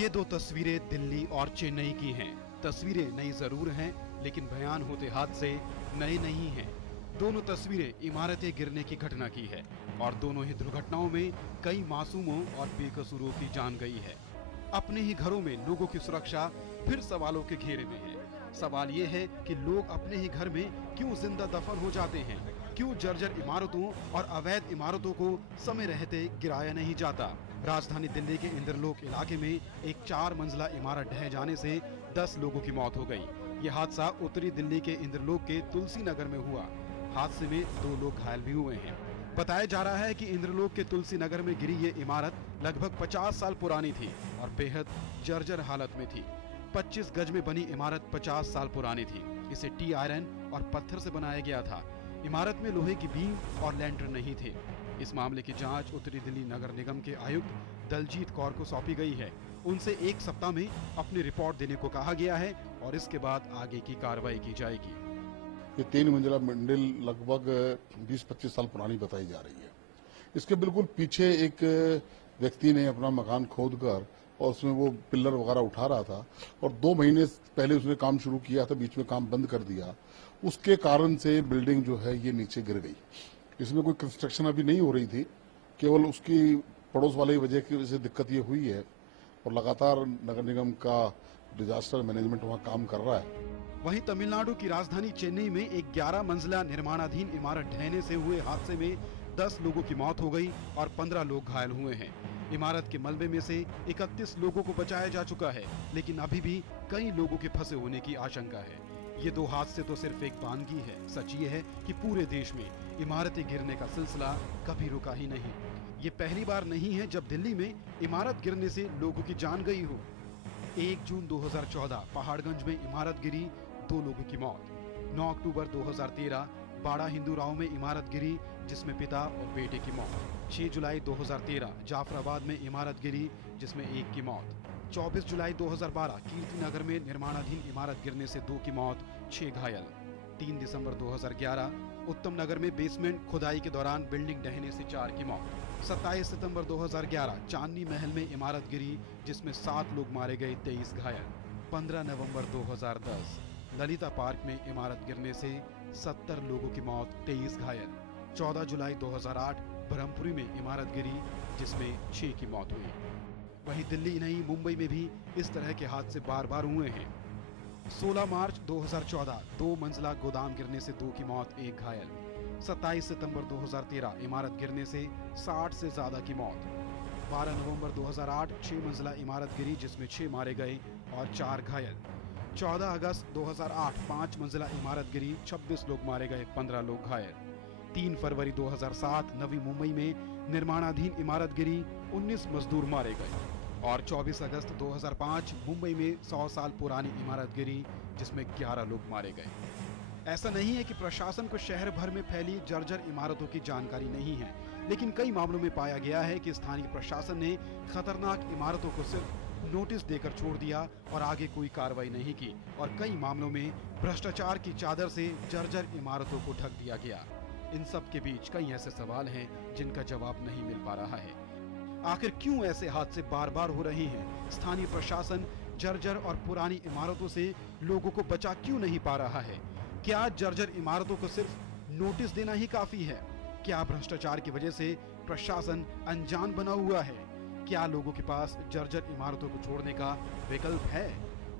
ये दो तस्वीरें दिल्ली और चेन्नई की हैं। तस्वीरें नई जरूर हैं, लेकिन बयान होते हादसे नए नहीं हैं। दोनों तस्वीरें इमारतें गिरने की घटना की है और दोनों ही दुर्घटनाओं में कई मासूमों और बेकसूरों की जान गई है। अपने ही घरों में लोगों की सुरक्षा फिर सवालों के घेरे में है। सवाल ये है कि लोग अपने ही घर में क्यों जिंदा दफन हो जाते हैं, क्यों जर्जर इमारतों और अवैध इमारतों को समय रहते गिराया नहीं जाता। राजधानी दिल्ली के इंद्रलोक इलाके में एक 4 मंजिला इमारत ढह जाने से 10 लोगों की मौत हो गई। यह हादसा उत्तरी दिल्ली के इंद्रलोक के तुलसी नगर में हुआ। हादसे में 2 लोग घायल भी हुए हैं। बताया जा रहा है कि इंद्रलोक के तुलसी नगर में गिरी ये इमारत लगभग 50 साल पुरानी थी और बेहद जर्जर हालत में थी। 25 गज में बनी इमारत 50 साल पुरानी थी। इसे टी आयरन और पत्थर से बनाया गया था। इमारत में लोहे की बीम और लैंटर नहीं थे। इस मामले की जांच उत्तरी दिल्ली नगर निगम के आयुक्त दलजीत कौर को सौंपी गई है। उनसे 1 सप्ताह में अपनी रिपोर्ट देने को कहा गया है और इसके बाद आगे की कार्रवाई की जाएगी। ये 3 मंजिला मंजिल लगभग 20-25 साल पुरानी बताई जा रही है। इसके बिल्कुल पीछे एक व्यक्ति ने अपना मकान खोदकर और उसमें वो पिलर वगैरह उठा रहा था और 2 महीने पहले उसने काम शुरू किया था, बीच में काम बंद कर दिया। उसके कारण से बिल्डिंग जो है ये नीचे गिर गई। इसमें कोई कंस्ट्रक्शन अभी नहीं हो रही थी, केवल उसकी पड़ोस वाले की वजह से दिक्कत ये हुई है और लगातार नगर निगम का डिजास्टर मैनेजमेंट वहाँ काम कर रहा है। वहीं तमिलनाडु की राजधानी चेन्नई में एक 11 मंजिला निर्माणाधीन इमारत ढहने से हुए हादसे में 10 लोगों की मौत हो गई और 15 लोग घायल हुए हैं। इमारत के मलबे में से 31 लोगों को बचाया जा चुका है, लेकिन अभी भी कई लोगों के फंसे होने की आशंका है। ये 2 हादसे तो सिर्फ एक बानगी है। सच ये है कि पूरे देश में इमारतें गिरने का सिलसिला कभी रुका ही नहीं। ये पहली बार नहीं है जब दिल्ली में इमारत गिरने से लोगों की जान गई हो। 1 जून 2014 पहाड़गंज में इमारत गिरी, 2 लोगों की मौत। 9 अक्टूबर 2013 बाड़ा हिंदूराव में इमारत गिरी, जिसमें पिता और बेटे की मौत। 6 जुलाई 2013 जाफराबाद में इमारत गिरी, जिसमें 1 की मौत। 24 जुलाई 2012 कीर्ति नगर में निर्माणाधीन इमारत गिरने से 2 की मौत, 6 घायल। 3 दिसंबर 2011 उत्तम नगर में बेसमेंट खुदाई के दौरान बिल्डिंग ढहने से 4 की मौत। 27 सितंबर 2011 चांदनी महल में इमारत गिरी, जिसमें 7 लोग मारे गए, 23 घायल। 15 नवंबर 2010 ललिता पार्क में इमारत गिरने से 70 लोगों की मौत, 23 घायल। 14 जुलाई 2008 ब्रह्मपुरी में इमारत गिरी, जिसमें 6 की मौत हुई। वहीं दिल्ली नहीं, मुंबई में भी इस तरह के हादसे बार बार हुए हैं। 16 मार्च 2014 2 मंजिला गोदाम गिरने से 2 की मौत, 1 घायल। 27 सितंबर 2013 इमारत गिरने से 60 से ज्यादा की मौत। 12 नवंबर 2008 6 मंजिला इमारत गिरी, जिसमें 6 मारे गए और 4 घायल। 14 अगस्त 2008 5 मंजिला इमारत गिरी, 26 लोग मारे गए, 15 लोग घायल। 3 फरवरी 2007 नवी मुंबई में निर्माणाधीन इमारत गिरी, 19 मजदूर मारे गए। और 24 अगस्त 2005 मुंबई में 100 साल पुरानी इमारत गिरी, जिसमें 11 लोग मारे गए। ऐसा नहीं है कि प्रशासन को शहर भर में फैली जर्जर इमारतों की जानकारी नहीं है, लेकिन कई मामलों में पाया गया है कि स्थानीय प्रशासन ने खतरनाक इमारतों को सिर्फ नोटिस देकर छोड़ दिया और आगे कोई कार्रवाई नहीं की, और कई मामलों में भ्रष्टाचार की चादर से जर्जर इमारतों को ढक दिया गया। इन सब के बीच कई ऐसे सवाल हैं जिनका जवाब नहीं मिल पा रहा है। आखिर क्यों ऐसे हादसे बार बार हो रहे हैं? स्थानीय प्रशासन जर्जर और पुरानी इमारतों से लोगों को बचा क्यों नहीं पा रहा है? क्या जर्जर इमारतों को सिर्फ नोटिस देना ही काफी है? क्या भ्रष्टाचार की वजह से प्रशासन अनजान बना हुआ है? क्या लोगों के पास जर्जर इमारतों को छोड़ने का विकल्प है?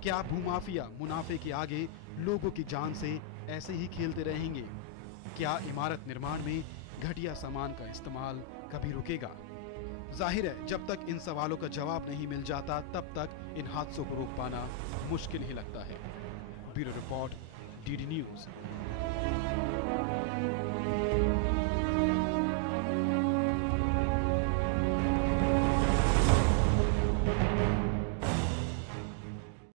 क्या भूमाफिया मुनाफे के आगे लोगों की जान से ऐसे ही खेलते रहेंगे? क्या इमारत निर्माण में घटिया सामान का इस्तेमाल कभी रुकेगा? जाहिर है, जब तक इन सवालों का जवाब नहीं मिल जाता, तब तक इन हादसों को रोक पाना मुश्किल ही लगता है। Bureau report, DD news.